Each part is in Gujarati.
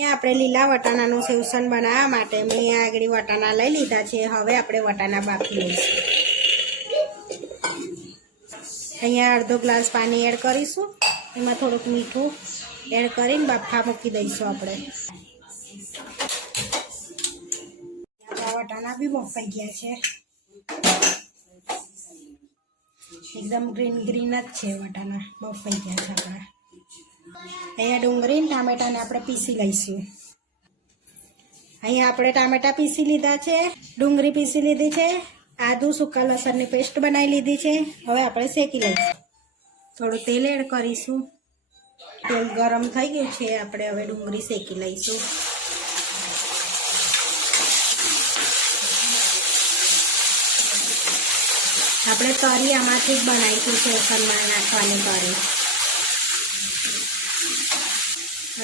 અહીંયા આપણે લીલા વટાણાનું સેવસન બનાવવા માટે મેં અહીંયા આગળ વટાણા લઈ લીધા છે. હવે આપણે વટાણા બાફી લઈશું. અહીંયા અડધો ગ્લાસ પાણી એડ કરીશું. એમાં થોડુંક મીઠું એડ કરીને બાફા મૂકી દઈશું આપણે. વટાણા બી બફાઈ ગયા છે. એકદમ ગ્રીન ગ્રીન જ છે વટાણા. બફાઈ ગયા છે આપણા. અહીંયા ડુંગળીને ટામેટાને આપણે પીસી લઈશું. અહીંયા આપણે ટામેટા પીસી લીધા છે, ડુંગળી પીસી લીધી છે, આદુ, સૂકા લસણની પેસ્ટ બનાવી લીધી છે. હવે આપણે શેકી લઈશું. થોડું તેલ એડ કરીશું. તેલ ગરમ થઈ ગયું છે, આપણે હવે ડુંગળી શેકી લઈશું. આપણે તરી આમાંથી જ બનાવીશું છે સેવસનમાં નાખવાની તરી.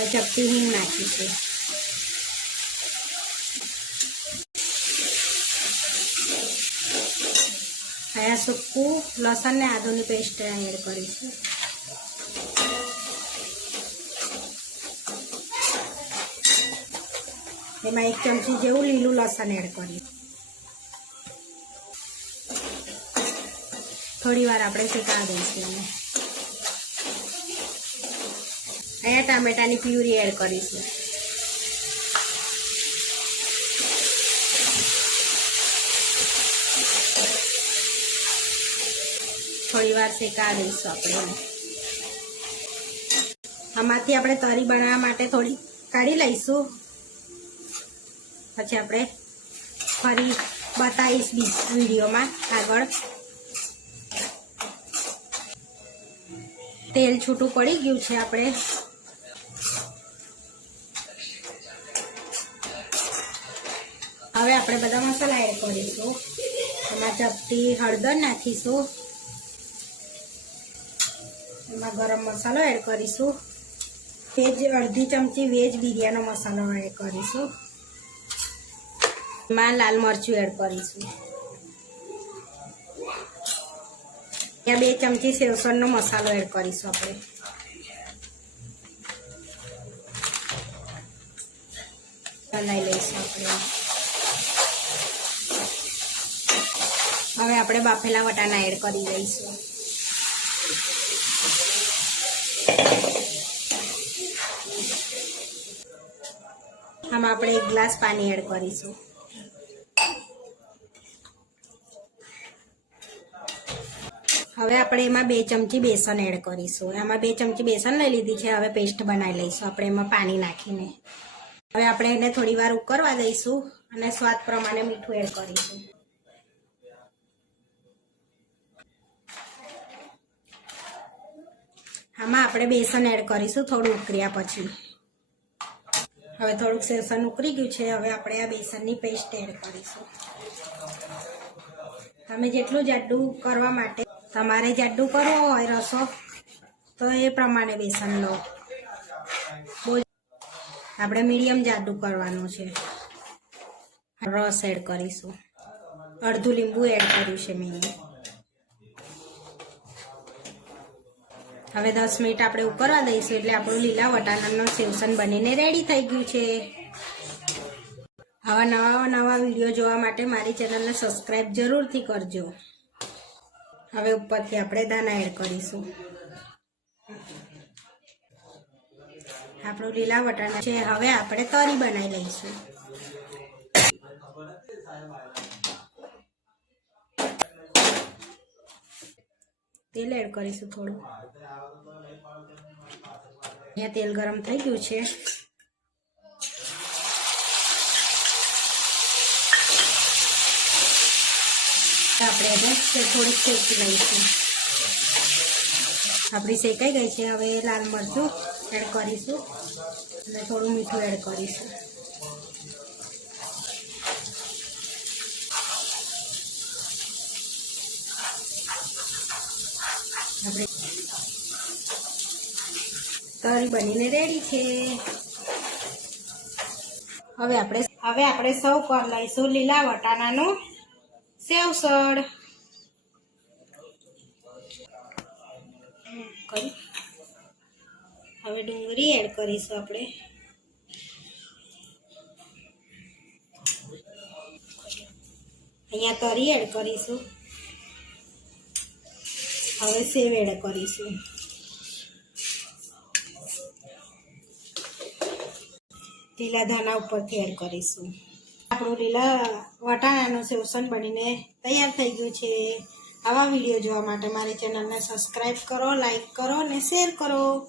ચપટી હિંગ નાખીશું અહીંયા સૂકું, લસણ ને આદુની પેસ્ટ એડ કરીશું એમાં એક ચમચી જેવું લીલું લસણ એડ કર્યું થોડી વાર આપણે શેકા દઈશું એને. અહીંયા ટામેટાની પ્યુરી એડ કરીશું. થોડી વાર આપણે. આમાંથી આપણે તરી બનાવવા માટે થોડી કાઢી લઈશું. પછી આપણે ફરી બતાવીશ વિડીયોમાં આગળ. તેલ છૂટું પડી ગયું છે આપણે. હવે આપણે બધા મસાલા એડ કરીશું. એમાં ચપટી, હળદર નાખીશું. એમાં ગરમ મસાલો એડ કરીશું. વેજ, અડધી ચમચી વેજ બિરયાનો મસાલો એડ કરીશું. એમાં લાલ મરચું એડ કરીશું. ત્યાં બે ચમચી સેવસણનો મસાલો એડ કરીશું આપણે. બનાવી લઈશું આપણે. હવે આપણે બાફેલા વટાણા એડ કરી દઈશું. આમાં આપણે એક ગ્લાસ પાણી એડ કરીશું. હવે આપણે એમાં બે ચમચી બેસન એડ કરીશું. એમાં બે ચમચી બેસન લઈ લીધી છે, હવે પેસ્ટ બનાવી લઈશું. આપણે એમાં પાણી નાખીને. હવે આપણે એને થોડી વાર ઉકળવા દઈશું અને સ્વાદ પ્રમાણે મીઠું એડ કરીશું. આમાં આપણે બેસન એડ કરીશું, થોડું ઉકળ્યા પછી. હવે થોડુંક સેવસન ઉકળી ગયું છે, હવે આપણે આ બેસનની પેસ્ટ એડ કરીશું. તમે જેટલું જાડું કરવા માટે, તમારે જાડું કરવો હોય રસો, તો એ પ્રમાણે બેસન લો. આપણે મીડિયમ જાડું કરવાનું છે. રસ એડ કરીશું. અડધું લીંબુ એડ કર્યું છે મેં. હવે દસ મિનિટ આપણે ઉકળવા દઈશું એટલે આપણું લીલા વટાણાનું સેવસન બનીને રેડી થઈ ગયું છે. આવા નવા નવા વીડિયો જોવા માટે મારી ચેનલને સબસ્ક્રાઈબ જરૂરથી કરજો. હવે ઉપરથી આપણે દાણા એડ કરીશું. આપણું લીલા વટાણા છે. હવે આપણે તરી બનાવી લઈશું. તેલ એડ કરીશું થોડું. અહીંયા તેલ ગરમ થઈ ગયું છે. આપણે એને થોડીક શેકી લઈશું. આપણી શેકાઈ ગઈ છે. હવે લાલ મરચું એડ કરીશું અને થોડું મીઠું એડ કરીશું. તરી બનીને રેડી છે. હવે આપણે હવે આપણે સૌ પર લઈશું લીલા વટાણાનું સેવસળ હવે ડુંગળી એડ કરીશું આપણે. અહીંયા તરી એડ કરીશું. હવે સેવ એડ કરીશું. લીલા ધાણા ઉપરથી એડ કરીશું. આપણું લીલા વટાણાનું સેવસન બનીને તૈયાર થઈ ગયું છે. આવા વીડિયો જોવા માટે મારી ચેનલને સબસ્ક્રાઈબ કરો લાઈક કરો અને શેર કરો.